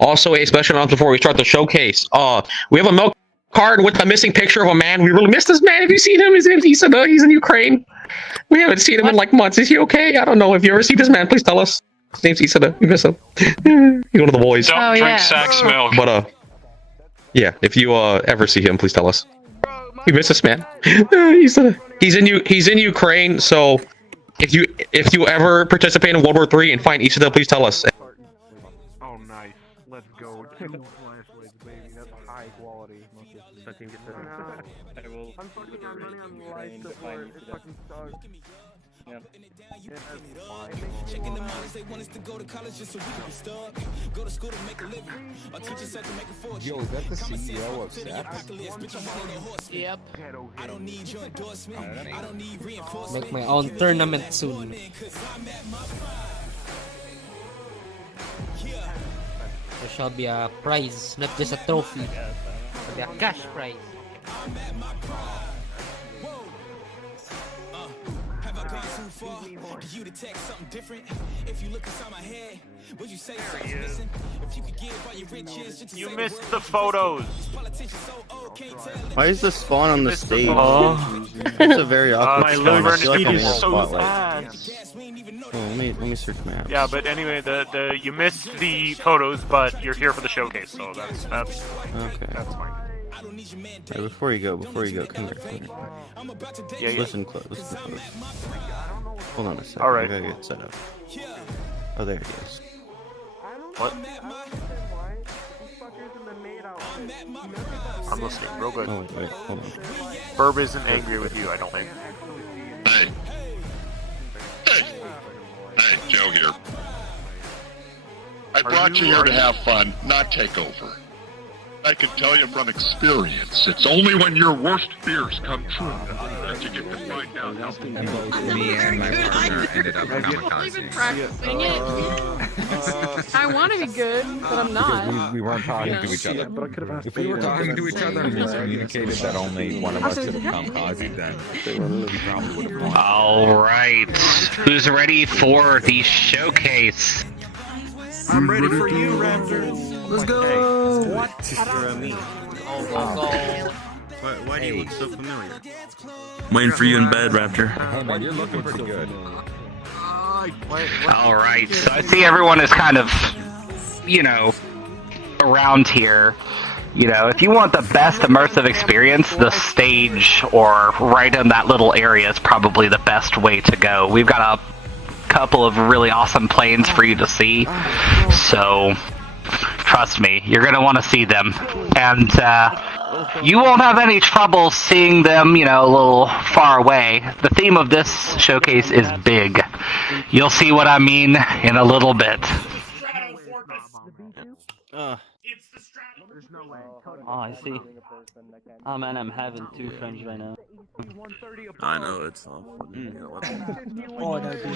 Also, a special announcement before we start the showcase. We have a milk card with a missing picture of a man. We really missed this man. Have you seen him? He's in Ukraine. We haven't seen him in like months. Is he okay? I don't know. If you ever see this man, please tell us. His name's Isada. We miss him. He's one of the boys. Don't drink Sack's milk. But yeah. If you ever see him, please tell us. We miss this man. He's in Ukraine. So if you ever participate in World War III and find Isada, please tell us. Oh, nice. Let's go. 2 flashlights, baby. That's high quality. I'm fucking running on life support. It fucking sucks. Yep. Checking the minds, they want us to go to college just so we can be stuck. Go to school to make a living. Or teach yourself to make a fortune. Yo, is that the CEO of Saps? Yep. I don't need your endorsement. I don't need reinforcement. Make my own tournament soon. There shall be a prize, not just a trophy, but a cash prize. Have I gone too far? Do you detect something different? If you look inside my head, would you say something's missing? If you could give all your riches just to You say missed word, the photos. politicians so old, can't tell. Why is this spawn on the stage? Oh. It's a very awkward My spawn. I liver feel like I'm in a is so spotlight. fast. Oh, let me search maps. Yeah, but anyway, the you missed the photos, but you're here for the showcase, so that's Okay. that's fine. Right, before you go, come here. Yeah, yeah. Listen close. Hold on a second. All right. I gotta get set up. Oh, there he is. What? I'm listening, real good. Oh, wait, hold on. Burb isn't angry with you, I don't think. Hey. Hey, Joe here. I brought you here to have fun, not take over. I can tell you from experience, it's only when your worst fears come true that you get to find out how Me and my partner ended up kamikazing. Practicing it. I want to be good, but I'm not. We weren't talking to each other. If we were talking to each other and we communicated that only one of us could have kamikazed, then we probably would have won. Alright. Who's ready for the showcase? I'm ready for you, Raptor. Let's go! What? Why do you look so familiar? Waiting for you in bed, Raptor. Hey man, you're looking pretty good. Alright, so I see everyone is kind of, around here. If you want the best immersive experience, the stage or right in that little area is probably the best way to go. We've got a couple of really awesome planes for you to see, so trust me, you're going to want to see them. And you won't have any trouble seeing them, a little far away. The theme of this showcase is big. You'll see what I mean in a little bit. Oh, I see. Oh man, I'm having 2 friends right now. I know, it's awful. Oh, that'd be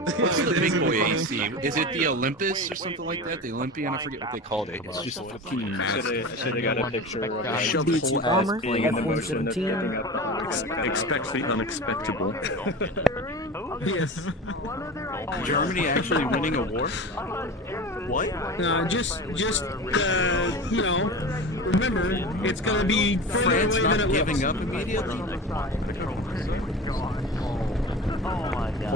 What's the big boy AC? Is it the Olympus or something like that? The Olympian? I forget what they called it. It's just fucking massive. So they got a picture of BT armor, expects the unexpectable. Yes. Germany actually winning a war? What? Just remember, it's gonna be France not giving up immediately? Oh my god.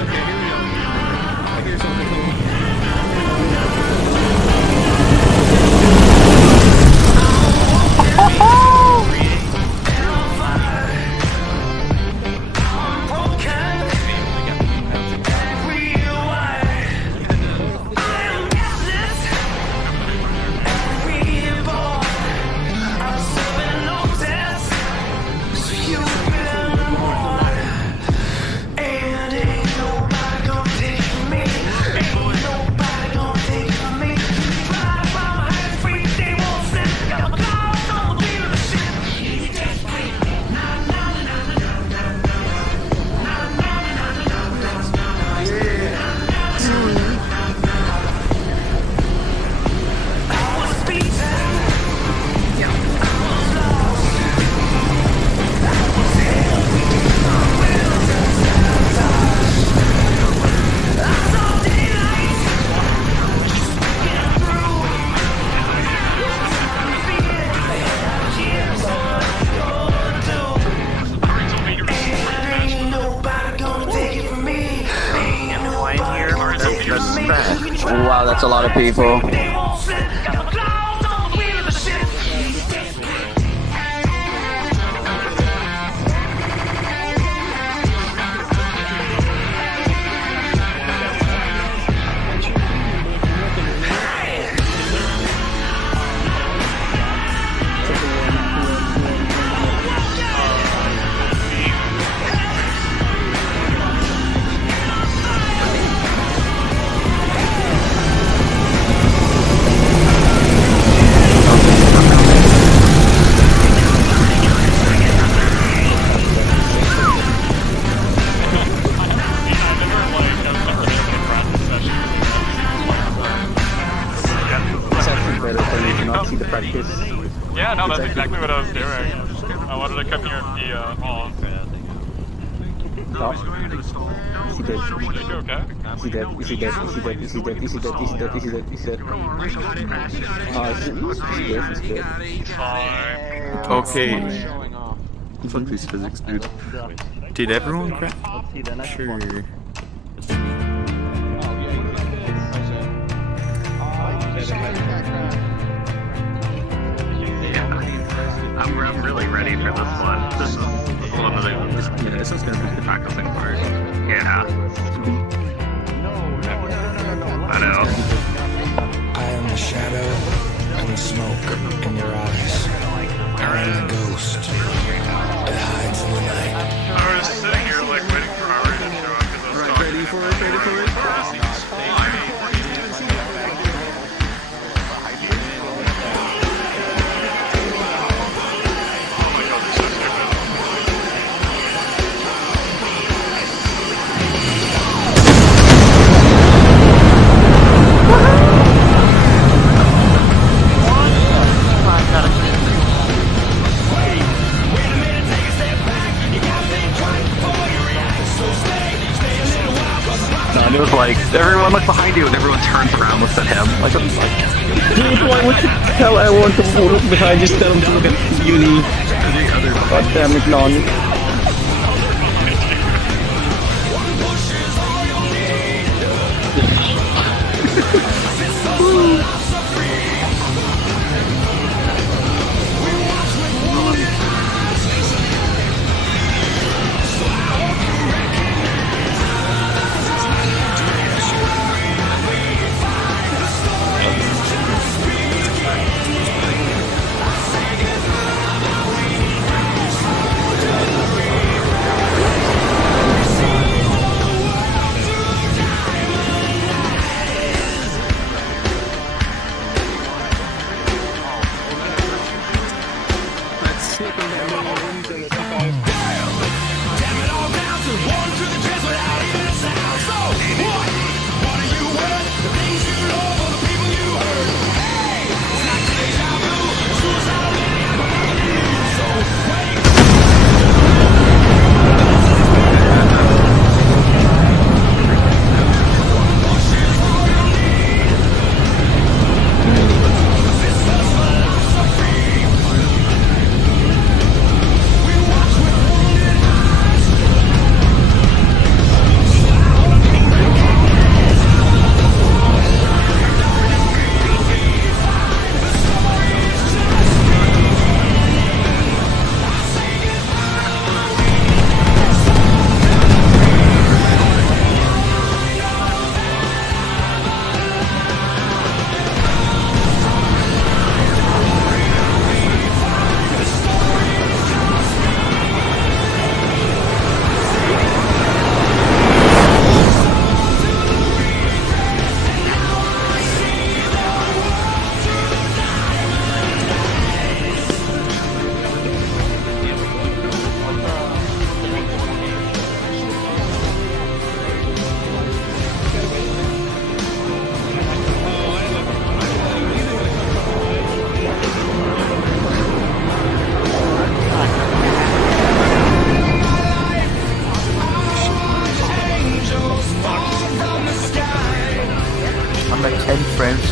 Okay, here we go. I hear something cool. a lot of people. Yeah, no, that's exactly what I was doing. I wanted to come here and be hall. Is he dead? You okay? Is he dead? Is he dead? Is he dead? Is he dead? Is he dead? Is he dead? Is he dead? Is he dead? He's dead. Okay. Fuck these physics, dude. Did everyone crack? Sure. I'm really ready for this one. This is one of the this one's gonna be the practicing part. Yeah. I know. I am the shadow and the smoke in your eyes. I am the ghost that hides in the night. I was sitting here like waiting for Ahri to show up because I was talking. Ready for it, ready for it. It was like, everyone look behind you and everyone turns around and looks at him. Like, Dude, why would you tell everyone to look behind? Just tell them to look at uni. God damn it, NØNN. like 10 friends.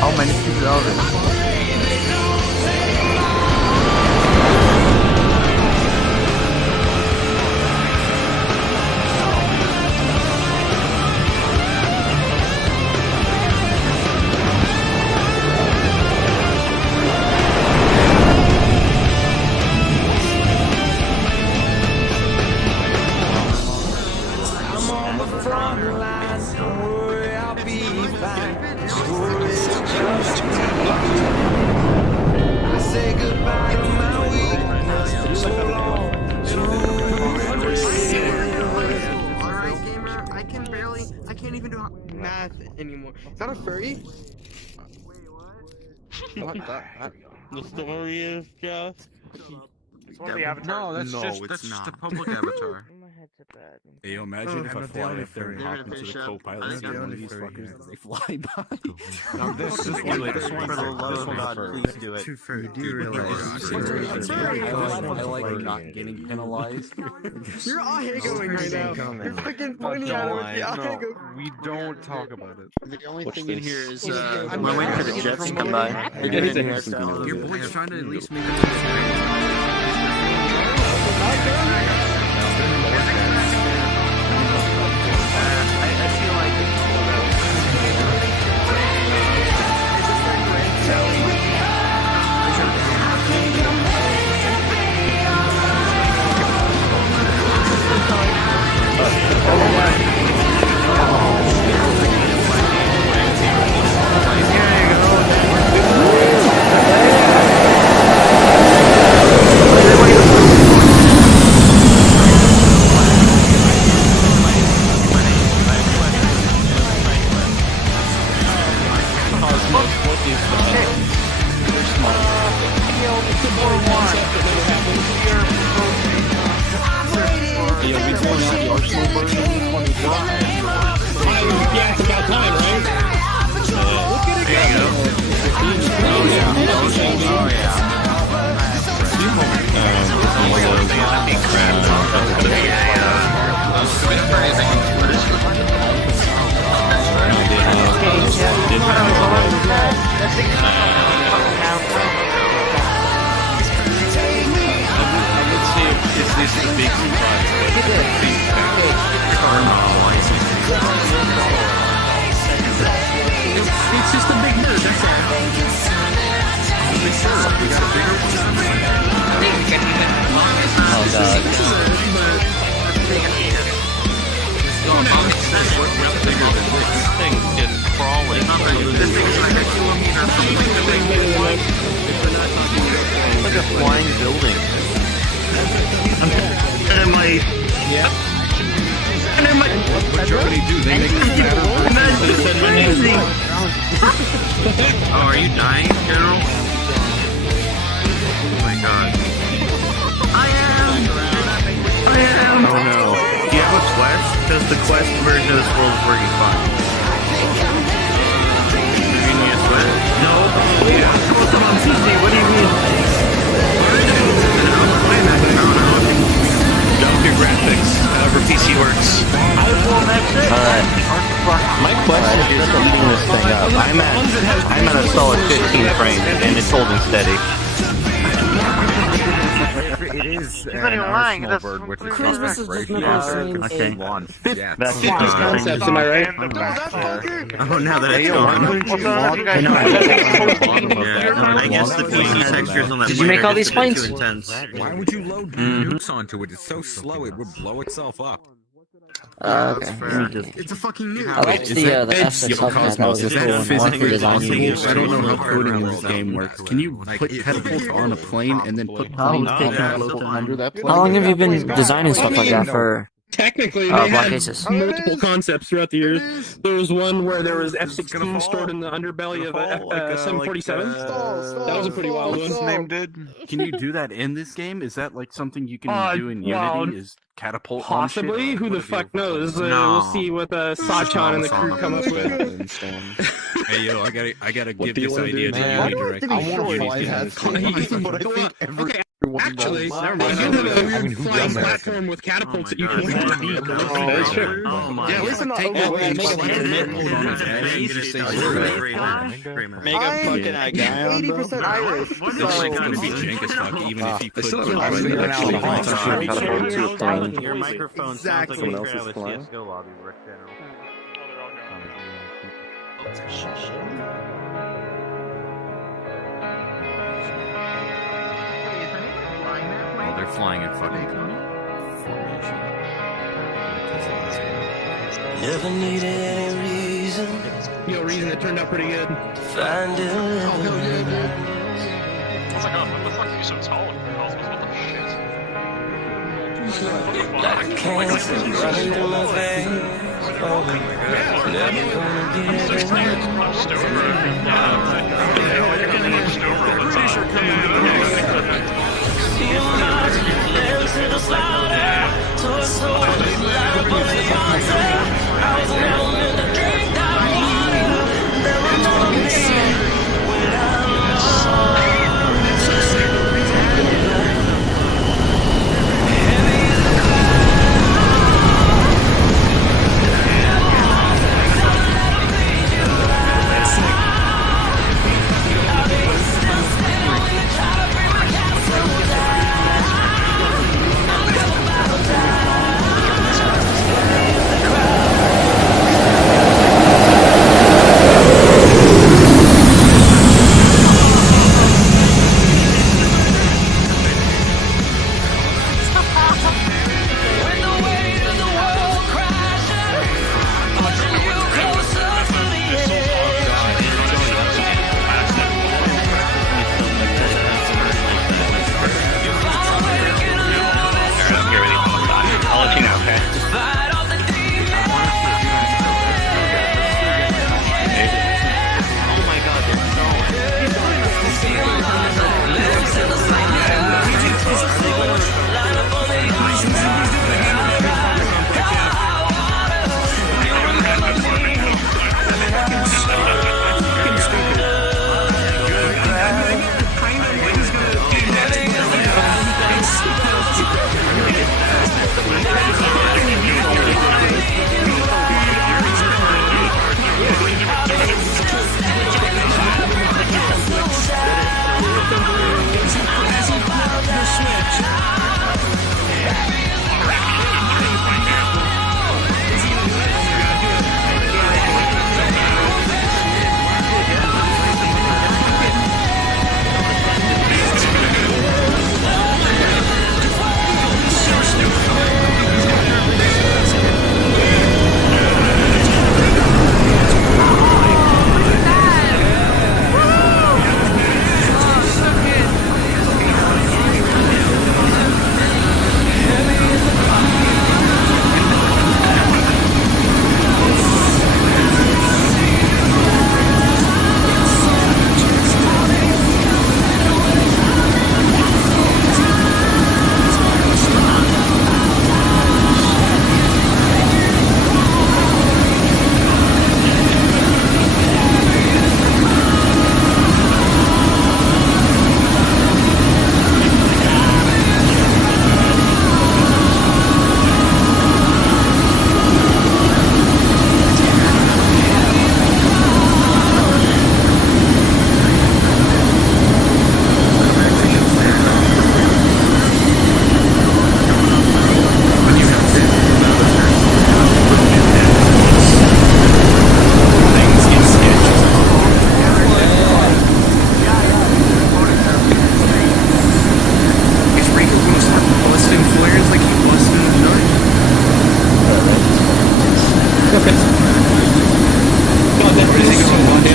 How many people are there? Is that a furry? What the story is just. It's one of the avatars. No, that's No, just it's a not. public avatar. My head's a bad. Hey, yo, imagine if I fly up there and hop into the co-pilot seat of one of these fuckers as they fly by. Now this one, for the love of God, please do it. You do realize I like not getting penalized. You're eye going right now. You're fucking pointing at it with the eye go. we don't talk about it. The only thing in here is I'm waiting for the jets to come by. Your boy's trying to at least make it to the It's just a big nerd, that's all. Oh god. Thing's just crawling. It's like a flying building. Yep. What Germany do? They make us fatter. Oh, are you dying, General? Oh my god. I am! Oh no. Do you have a quest? Because the quest version of this world is working fine. You need a quest? No. Yeah. I'm on PC, what do you mean? I'm playing that thing. I don't know. Dump your graphics, however PC works. Alright. My question is just opening this thing up. I'm at a solid 15 frames and it's holding steady. It is He's not even lying. That's bird, which is Christmas is right? just Okay. Yeah. That's 50 concepts, am I right? Oh, now that it's gone. I guess the PC textures on that. Did you make all these planes? Too intense. Why would you load nukes onto it? It's so slow, it would blow itself up. Okay. It's a fucking nuke. I liked the F6 Sacchan. That was Is a that cool one. physically For designing possible? I don't know how coding in this game works. Can you put catapults on a plane and then put planes under that plane? How long have you been designing stuff like that for? Technically, Black they had Aces. multiple concepts throughout the years. There was one where there was F-16 stored in the underbelly of a 747. That was a pretty wild one. Name did. Can you do that in this game? Is that like something you can do in Unity? Is catapult on shit? Possibly. Who the fuck knows? We'll see what Sacchan and the crew come up with. Hey yo, I gotta give this idea to Unity directly. I want to fly that. But I think every... Actually, never mind. I do have a weird flying platform with catapults that you can land on the That's true. Yeah, listen, take that. Mega fucking I am 80% Irish. Even if you could. Your microphone sounds like someone else's CSGO lobby work general. Oh, they're flying in fucking formation. Never needed any reason. No reason it turned out pretty good. Find it. I was like, oh, what the fuck are you so tall? What the shit? Like cancer running through my veins.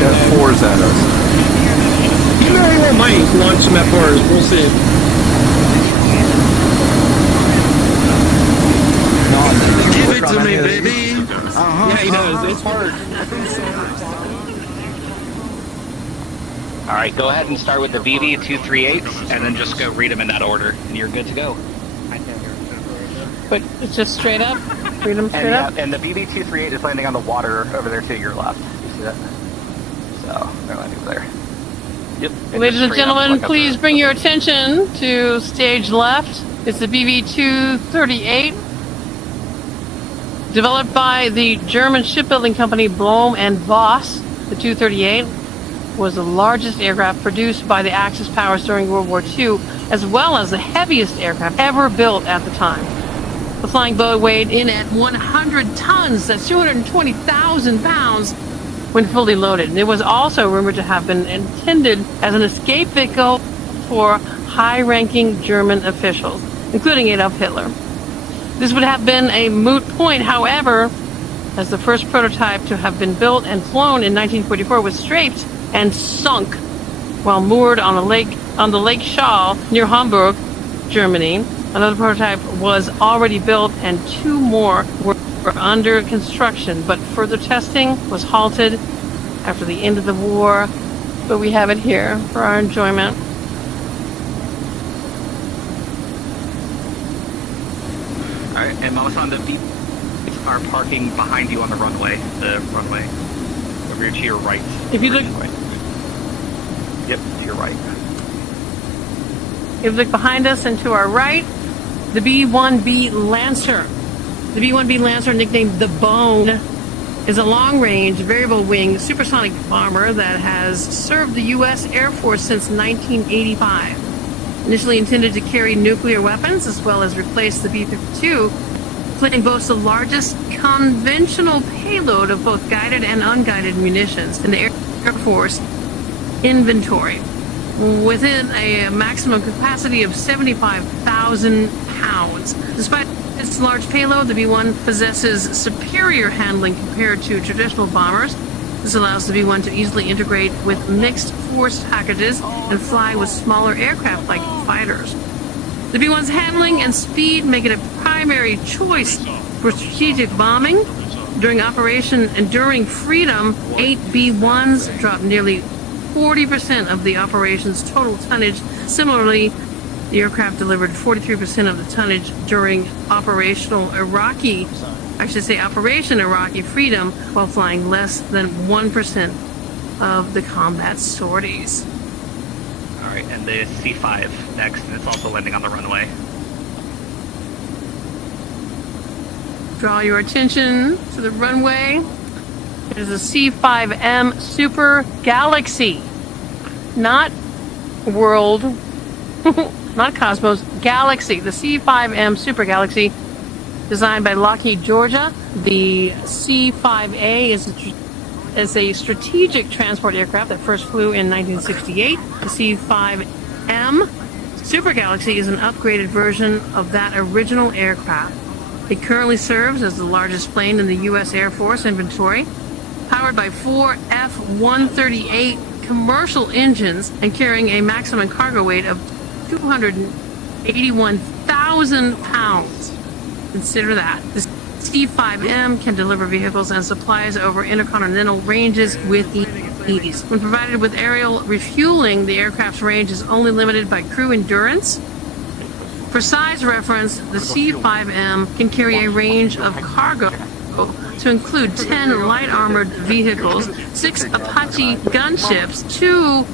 F4s at us. You very well might launch some F4s. We'll see. Give it to me, baby. Yeah, he does. It's hard. All right, go ahead and start with the VV-238, and then just go read them in that order, and you're good to go. But it's just straight up? Read them straight And, up? yeah, and the VV-238 is landing on the water over there to your left. You see that? So, they're landing over there. Yep. Ladies and gentlemen, please bring your attention to stage left. It's the BV-238, developed by the German shipbuilding company Blohm and Voss. The 238 was the largest aircraft produced by the Axis powers during World War II, as well as the heaviest aircraft ever built at the time. The flying boat weighed in at 100 tons, that's 220,000 pounds, when fully loaded. And it was also rumored to have been intended as an escape vehicle for high-ranking German officials, including Adolf Hitler. This would have been a moot point, however, as the first prototype to have been built and flown in 1944 was strafed and sunk while moored on the Lake Schal near Hamburg, Germany. Another prototype was already built, and two more were were under construction, but further testing was halted after the end of the war. But we have it here for our enjoyment. Alright, and Mamasan, the beep are parking behind you on the runway. Over here to your right. If you look... Yep, to your right. If you look behind us and to our right, the B-1B Lancer. The B-1B Lancer, nicknamed the Bone, is a long-range, variable-wing supersonic bomber that has served the U.S. Air Force since 1985. Initially intended to carry nuclear weapons as well as replace the B-52, the plane boasts the largest conventional payload of both guided and unguided munitions in the Air Force inventory, within a maximum capacity of 75,000 pounds. Despite its large payload, the B-1 possesses superior handling compared to traditional bombers. This allows the B-1 to easily integrate with mixed force packages and fly with smaller aircraft like fighters. The B-1's handling and speed make it a primary choice for strategic bombing. During Operation Enduring Freedom, 8 B-1s dropped nearly 40% of the operation's total tonnage. Similarly, the aircraft delivered 43% of the tonnage during Operation Iraqi Freedom, while flying less than 1% of the combat sorties. Alright, and the C-5 next, and it's also landing on the runway. Draw your attention to the runway. There's a C-5M Super Galaxy. Not World, not Cosmos, Galaxy. The C-5M Super Galaxy, designed by Lockheed Georgia. The C-5A is a strategic transport aircraft that first flew in 1968. The C-5M Super Galaxy is an upgraded version of that original aircraft. It currently serves as the largest plane in the U.S. Air Force inventory, powered by 4 F-138 commercial engines and carrying a maximum cargo weight of 281,000 pounds. Consider that. The C-5M can deliver vehicles and supplies over intercontinental ranges with ease. When provided with aerial refueling, the aircraft's range is only limited by crew endurance. For size reference, the C-5M can carry a range of cargo to include 10 light armored vehicles, 6 Apache gunships, 2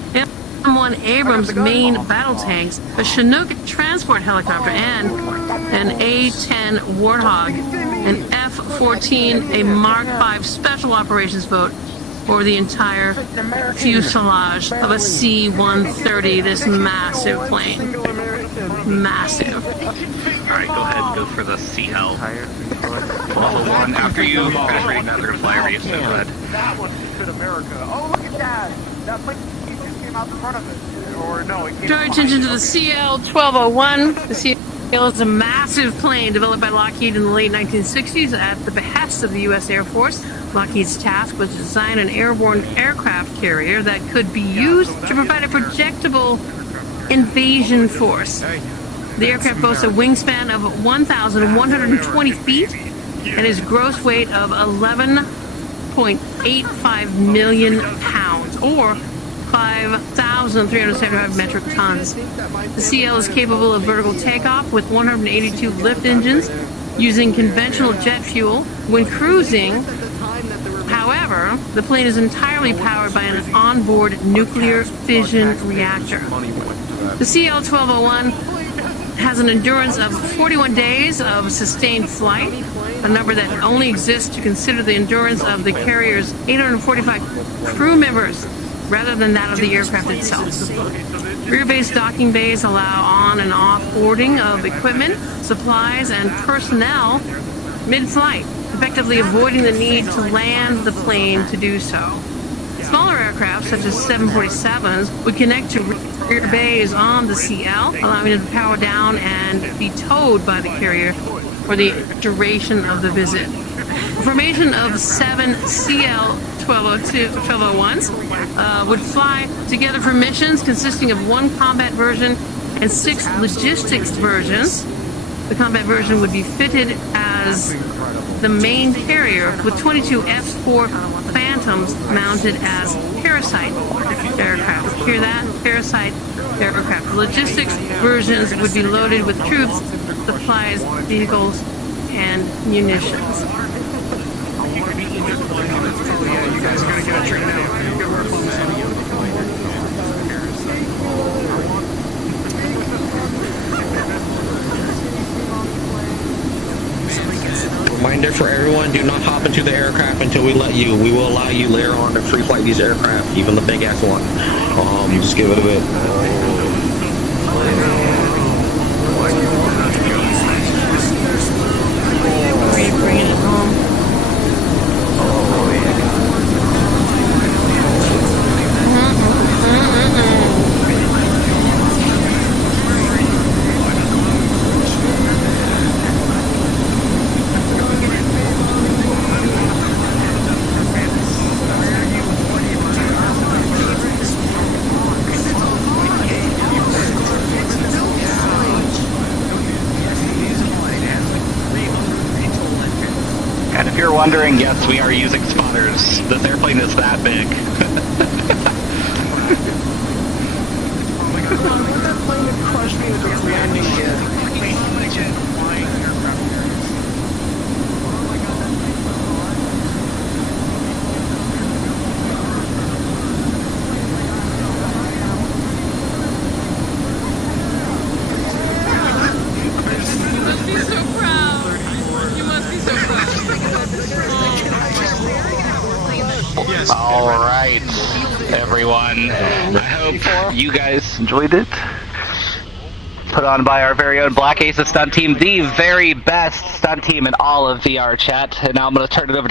M1 Abrams main battle tanks, a Chinook transport helicopter, and an A-10 Warthog, an F-14, a Mark V special operations boat, or the entire fuselage of a C-130, this massive plane. Massive. Alright, go ahead and go for the CL-1201. After you finish reading that, they're going to fly over you, so go ahead. That one fit America. Oh, look at that! That plane just came out the front of it. Or no, it came Draw attention to the CL-1201. The CL is a massive plane developed by Lockheed in the late 1960s at the behest of the U.S. Air Force. Lockheed's task was to design an airborne aircraft carrier that could be used to provide a projectable invasion force. The aircraft boasts a wingspan of 1,120 feet and its gross weight of 11.85 million pounds, or 5,375 metric tons. The CL is capable of vertical takeoff with 182 lift engines using conventional jet fuel. When cruising, however, the plane is entirely powered by an onboard nuclear fission reactor. The CL-1201 has an endurance of 41 days of sustained flight, a number that only exists to consider the endurance of the carrier's 845 crew members rather than that of the aircraft itself. Rear-based docking bays allow on and off boarding of equipment, supplies, and personnel mid-flight, effectively avoiding the need to land the plane to do so. Smaller aircraft, such as 747s, would connect to rear bays on the CL, allowing it to power down and be towed by the carrier for the duration of the visit. A formation of 7 CL-1201s would fly together for missions consisting of 1 combat version and 6 logistics versions. The combat version would be fitted as the main carrier with 22 F-4 Phantoms mounted as Parasite aircraft. Hear that? Parasite aircraft. Logistics versions would be loaded with troops, supplies, vehicles, and munitions. You guys are gonna get a treat now. Good work, Mamasan. Reminder for everyone, do not hop into the aircraft until we let you. We will allow you later on to free flight these aircraft, even the big ass one. Just give it a bit. Bringing it home. And if you're wondering, yes, we are using spotters. This airplane is that big. All right, everyone. I hope you guys enjoyed it. Put on by our very own Black Aces Stunt Team, the very best stunt team in all of VRChat. And now I'm going to turn it over to